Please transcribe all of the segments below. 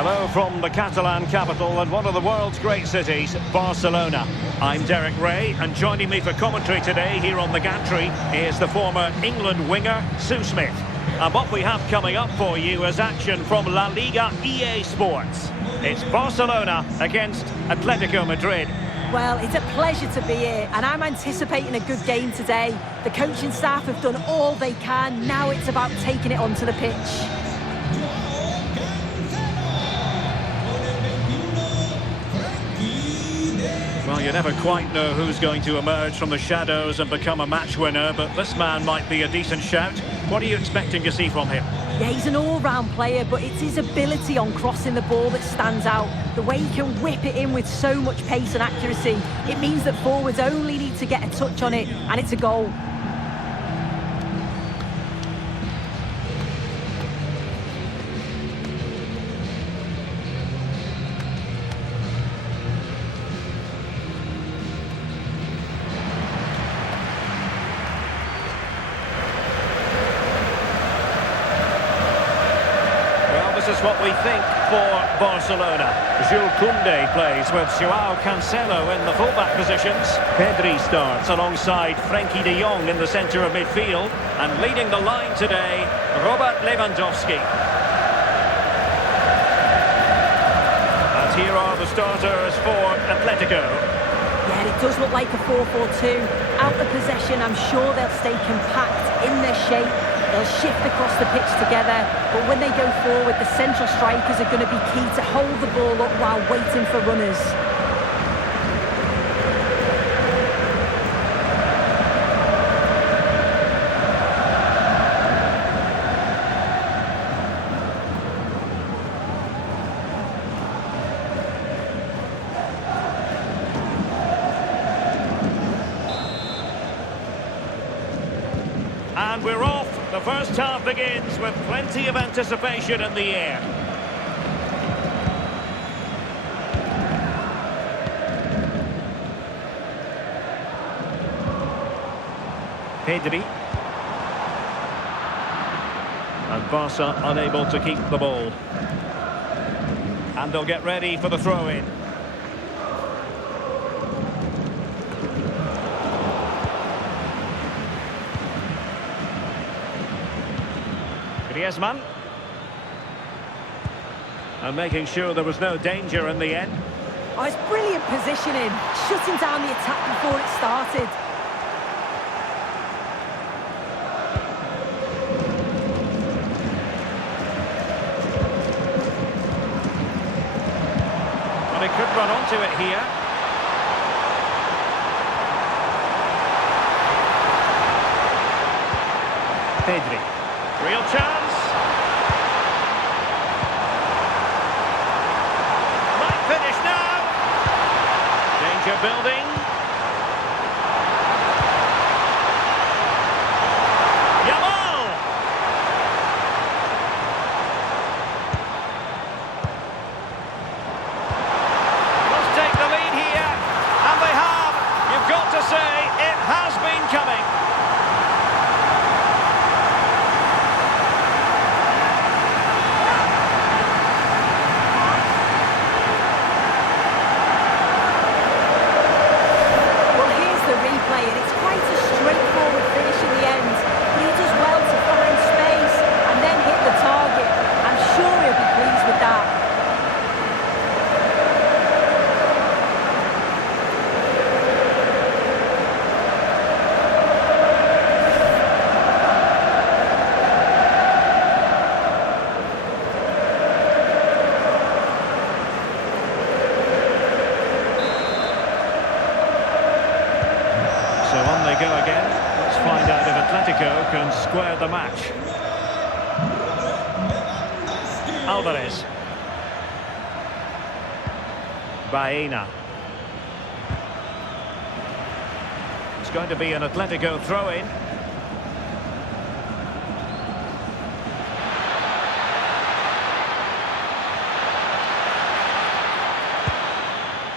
Hello from the Catalan capital and one of the world's great cities, Barcelona. I'm Derek Ray, and joining me for commentary today here on the gantry is the former England winger, Sue Smith. And what we have coming up for you is action from La Liga EA Sports. It's Barcelona against Atlético Madrid. Well, it's a pleasure to be here, and I'm anticipating a good game today. The coaching staff have done all they can. Now it's about taking it onto the pitch. Well, you never quite know who's going to emerge from the shadows and become a match winner, but this man might be a decent shout. What are you expecting to see from him? Yeah, he's an all-round player, but it's his ability on crossing the ball that stands out. The way he can whip it in with so much pace and accuracy. It means that forwards only need to get a touch on it, and it's a goal. This is what we think for Barcelona. Jules Koundé plays with Joao Cancelo in the fullback positions. Pedri starts alongside Frenkie de Jong in the centre of midfield. And leading the line today, Robert Lewandowski. And here are the starters for Atletico. Yeah, it does look like a 4-4-2. Out of possession, I'm sure they'll stay compact in their shape. They'll shift across the pitch together, but when they go forward, the central strikers are going to be key to hold the ball up while waiting for runners. And we're off. The first half begins with plenty of anticipation in the air. Pedri. And Barca unable to keep the ball. And they'll get ready for the throw-in. Griezmann. And making sure there was no danger in the end. Oh, it's brilliant positioning, shutting down the attack before it started. Well, he could run onto it here. Pedri. Real chance. Might finish now. Danger building. Yamal. Must take the lead here. And they have. You've got to say it has been coming. And it's quite a straightforward finish in the end. But he does well to find space and then hit the target. I'm sure he'll be pleased with that. Go again. Let's find out if Atletico can square the match. Alvarez. Baena. It's going to be an Atletico throw-in.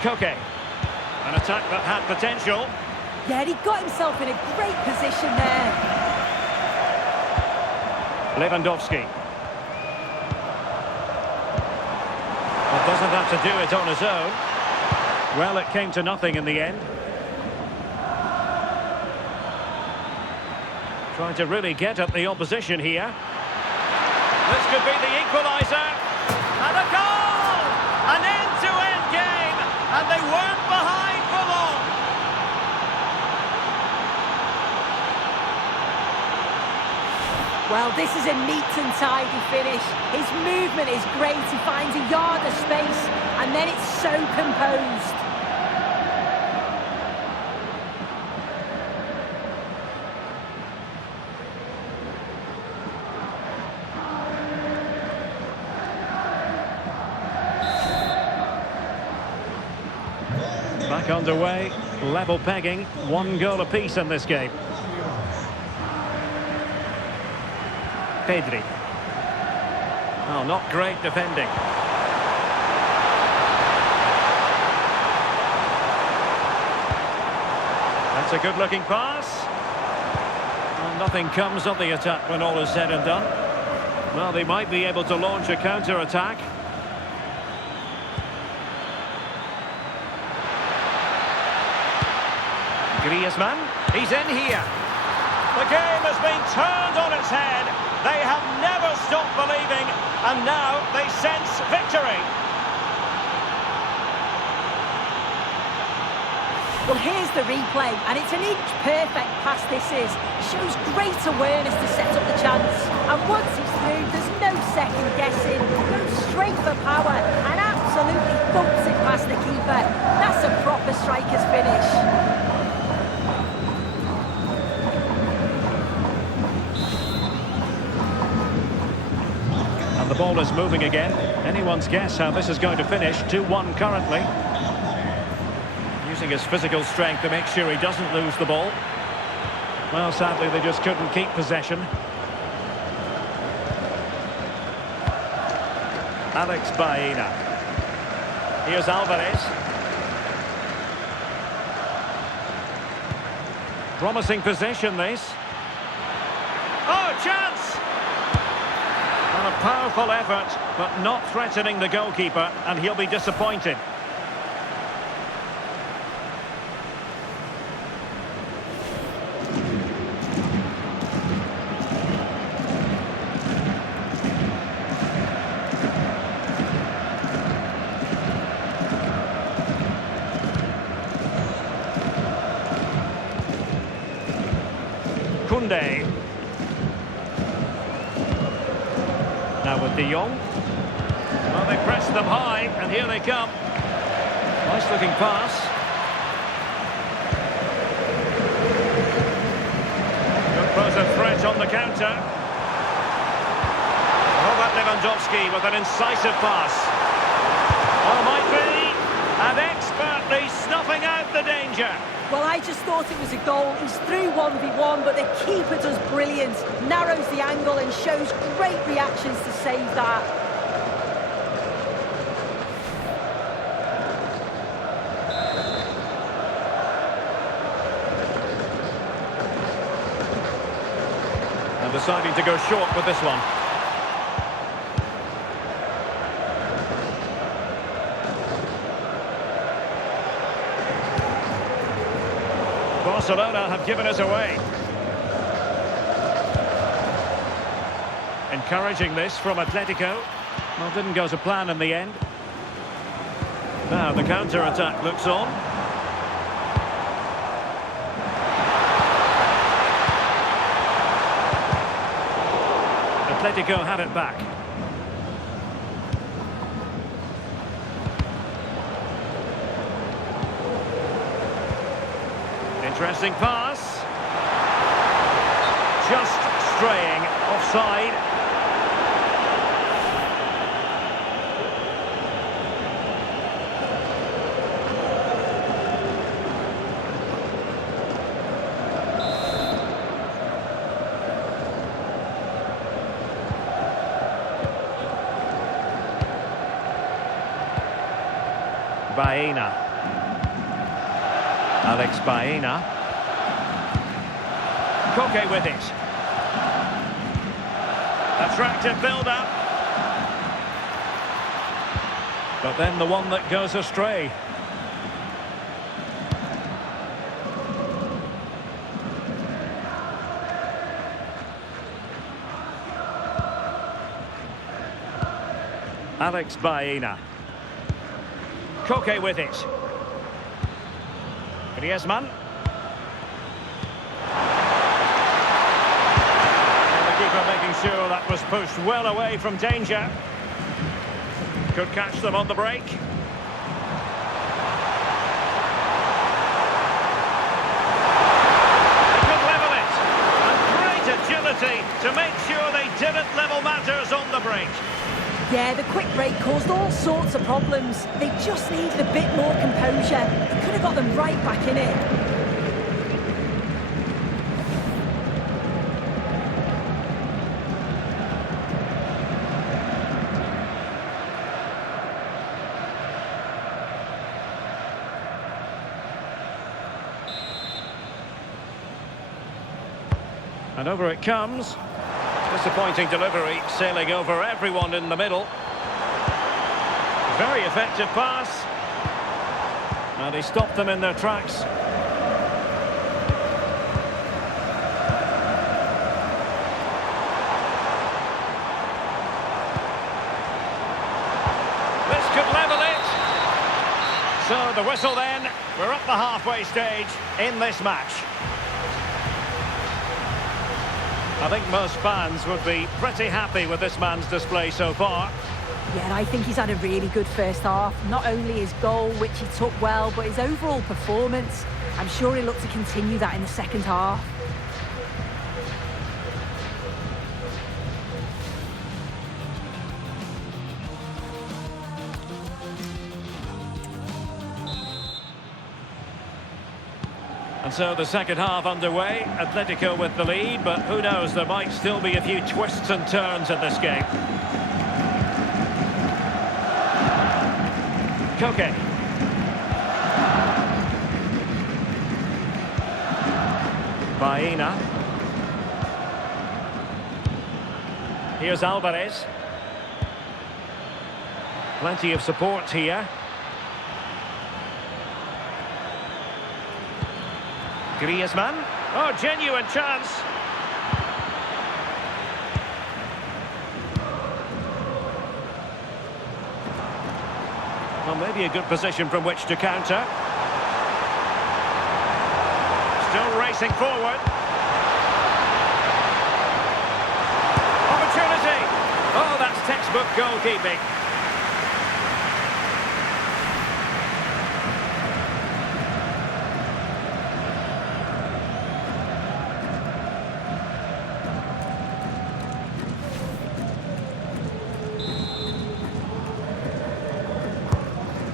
Koke. An attack that had potential. Yeah, he got himself in a great position there. Lewandowski. Doesn't have to do it on his own. Well, it came to nothing in the end. Trying to really get at the opposition here. This could be the equaliser. And a goal! An end-to-end game. And they weren't behind for long. Well, this is a neat and tidy finish. His movement is great. He finds a yard of space, and then it's so composed. Back underway, level pegging, 1 goal apiece in this game. Pedri. Oh, not great defending. That's a good-looking pass. Well, nothing comes of the attack when all is said and done. Well, they might be able to launch a counter-attack. Griezmann, he's in here. The game has been turned on its head. They have never stopped believing, and now they sense victory. Well, here's the replay, and it's an inch-perfect pass this is. Shows great awareness to set up the chance. And once he's through, there's no second guessing. Goes straight for power and absolutely thumps it past the keeper. That's a proper striker's finish. The ball is moving again. Anyone's guess how this is going to finish. 2-1 currently. Using his physical strength to make sure he doesn't lose the ball. Well, sadly, they just couldn't keep possession. Alex Baena. Here's Alvarez. Promising possession, this. Oh, chance! A powerful effort, but not threatening the goalkeeper, and he'll be disappointed. Koundé. Now with De Jong. Well, they pressed them high, and here they come. Nice looking pass. Could pose a threat on the counter. Robert Lewandowski with an incisive pass. Oh, might be. And expertly snuffing out the danger. Well, I just thought it was a goal. He's through 1v1, but the keeper does brilliant. Narrows the angle and shows great reactions to save that. And deciding to go short with this one. Barcelona have given us away. Encouraging this from Atletico. Well, didn't go to plan in the end. Now the counter-attack looks on. Atletico have it back. Interesting pass. Just straying offside. Baena. Alex Baena. Koke with it. Attractive build-up. But then the one that goes astray. Alex Baena. Koke with it. Griezmann. And the keeper making sure that was pushed well away from danger. Could catch them on the break. They could level it. And great agility to make sure they didn't level matters on the break. Yeah, the quick break caused all sorts of problems. They just needed a bit more composure. It could have got them right back in it. And over it comes. Disappointing delivery, sailing over everyone in the middle. Very effective pass. And he stopped them in their tracks. This could level it. So the whistle then. We're up the halfway stage in this match. I think most fans would be pretty happy with this man's display so far. Yeah, I think he's had a really good first half. Not only his goal, which he took well, but his overall performance. I'm sure he'll look to continue that in the second half. And so the second half underway. Atletico with the lead, but who knows, there might still be a few twists and turns in this game. Koke. Baena. Here's Alvarez. Plenty of support here. Griezmann. Oh, genuine chance. Well, maybe a good position from which to counter. Still racing forward. Opportunity. Oh, that's textbook goalkeeping.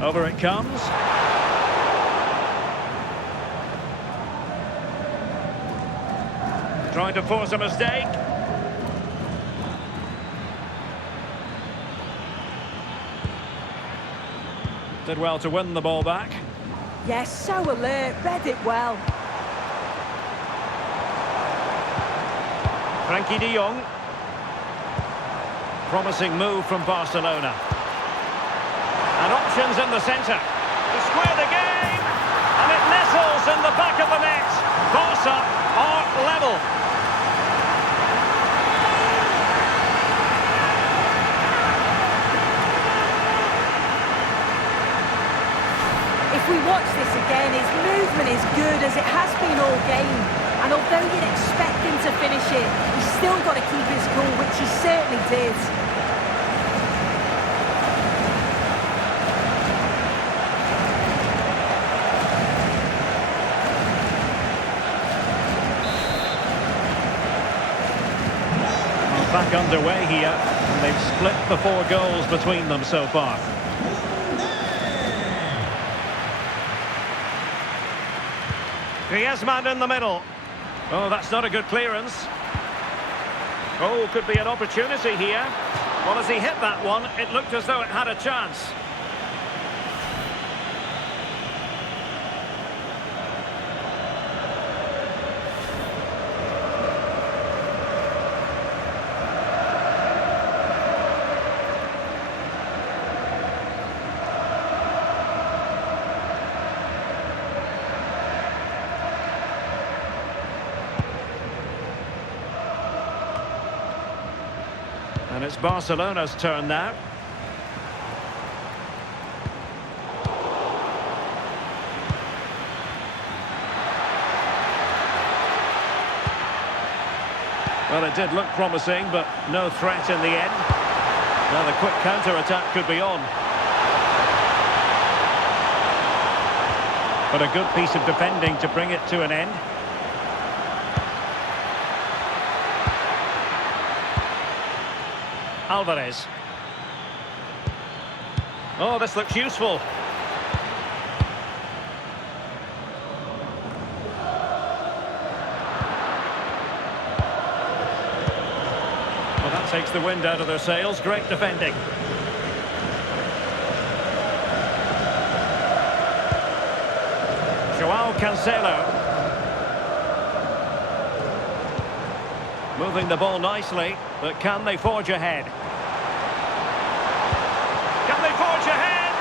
Over it comes. Trying to force a mistake. Did well to win the ball back. Yes, so alert, read it well. Frankie de Jong. Promising move from Barcelona. And options in the centre to square the game, and it nestles in the back of the net. Barca are level. If we watch this again, his movement is good as it has been all game. And although you'd expect him to finish it, he's still got to keep his cool, which he certainly did. Back underway here, and they've split the 4 goals between them so far. Griezmann in the middle. Oh, that's not a good clearance. Oh, could be an opportunity here. Well, as he hit that one, it looked as though it had a chance. And it's Barcelona's turn now. Well, it did look promising, but no threat in the end. Now the quick counter-attack could be on. But a good piece of defending to bring it to an end. Alvarez. Oh, this looks useful. Well, that takes the wind out of their sails. Great defending. Joao Cancelo. Moving the ball nicely, but can they forge ahead? Can they forge ahead?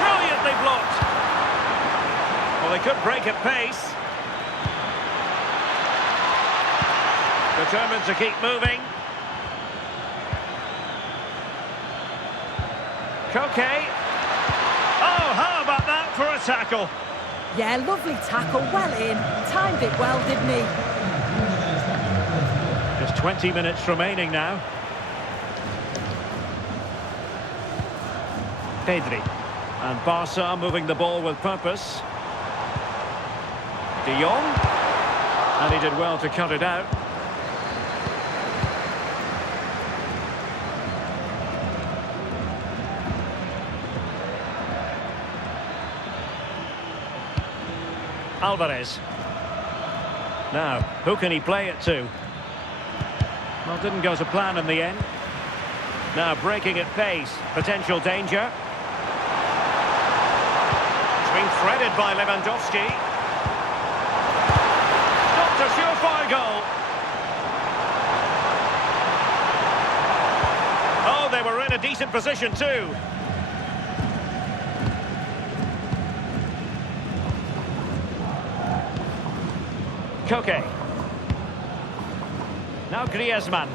Brilliantly blocked. Well, they could break at pace. Determined to keep moving. Koke. Oh, how about that for a tackle? Yeah, lovely tackle, well in. Timed it well, didn't he? Just 20 minutes remaining now. Pedri. And Barca moving the ball with purpose. De Jong. And he did well to cut it out. Alvarez. Now, who can he play it to? Well, didn't go to plan in the end. Now breaking at pace. Potential danger. It's been threaded by Lewandowski. Stopped a surefire goal. Oh, they were in a decent position too. Koke. Now Griezmann.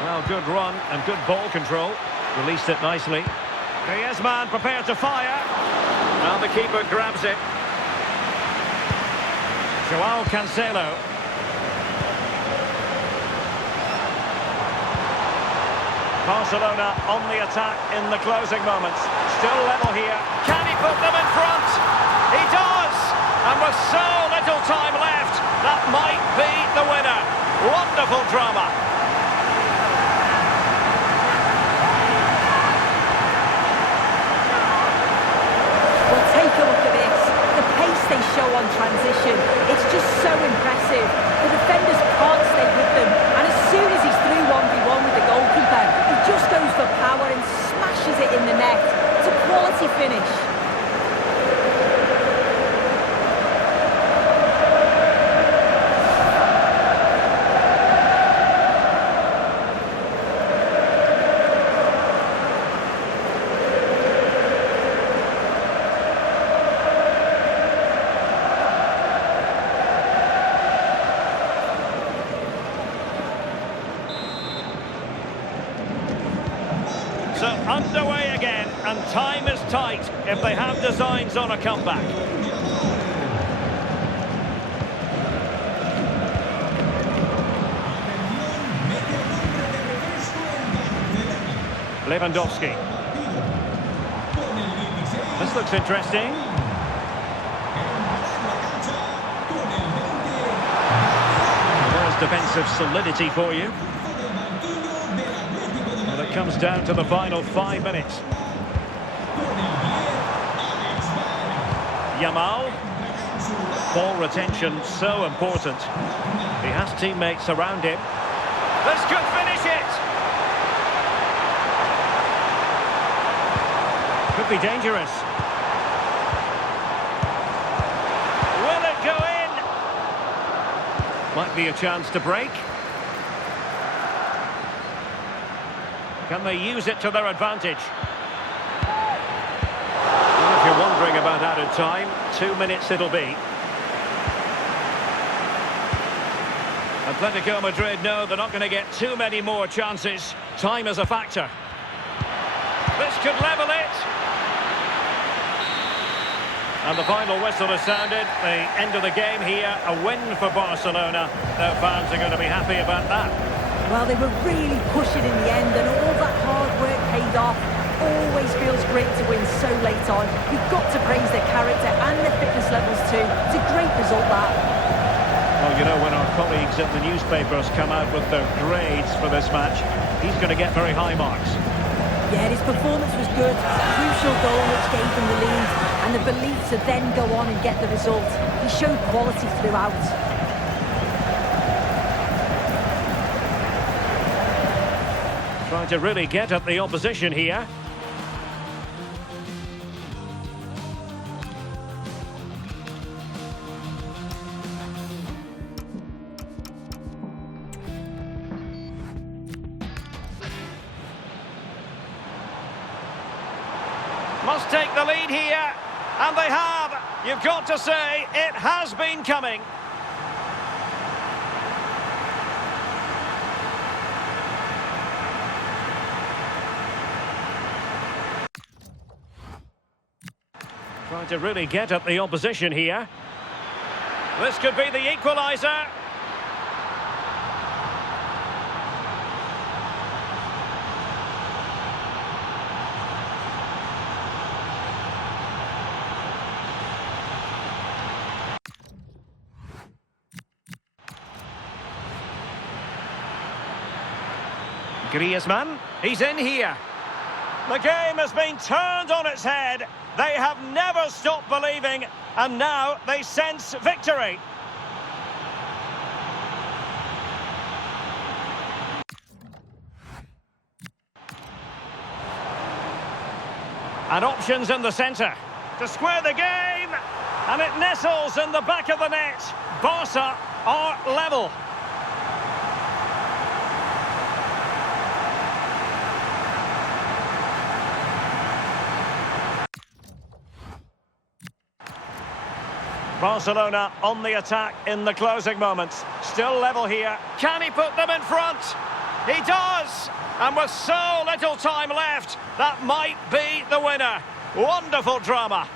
Well, good run and good ball control. Released it nicely. Griezmann prepared to fire. Now the keeper grabs it. Joao Cancelo. Barcelona on the attack in the closing moments. Still level here. Can he put them in front? He does! And with so little time left, that might be the winner. Wonderful drama. Well, take a look at this. The pace they show on transition, it's just so impressive. The defenders can't stay with them, and as soon as he's through 1v1 with the goalkeeper, he just goes for power and smashes it in the net. It's a quality finish. So underway again, and time is tight if they have designs on a comeback. Lewandowski. This looks interesting. There's defensive solidity for you. And it comes down to the final 5 minutes. Yamal. Ball retention so important. He has teammates around him. This could finish it. Could be dangerous. Will it go in? Might be a chance to break. Can they use it to their advantage? Well, if you're wondering about added time, 2 minutes it'll be. Atletico Madrid know they're not going to get too many more chances. Time is a factor. This could level it. And the final whistle has sounded. The end of the game here, a win for Barcelona. Their fans are going to be happy about that. Well, they were really pushing in the end, and all that hard work paid off. Always feels great to win so late on. You've got to praise their character and their fitness levels too. It's a great result, that. Well, you know, when our colleagues at the newspapers come out with their grades for this match, he's going to get very high marks. Yeah, his performance was good. Crucial goal which gave them the lead, and the belief to then go on and get the result. He showed quality throughout. Trying to really get at the opposition here. Must take the lead here, and they have. You've got to say, it has been coming. Trying to really get at the opposition here. This could be the equaliser. Griezmann, he's in here. The game has been turned on its head. They have never stopped believing, and now they sense victory. And options in the centre to square the game, and it nestles in the back of the net. Barca are level. Barcelona on the attack in the closing moments. Still level here. Can he put them in front? He does! And with so little time left, that might be the winner. Wonderful drama.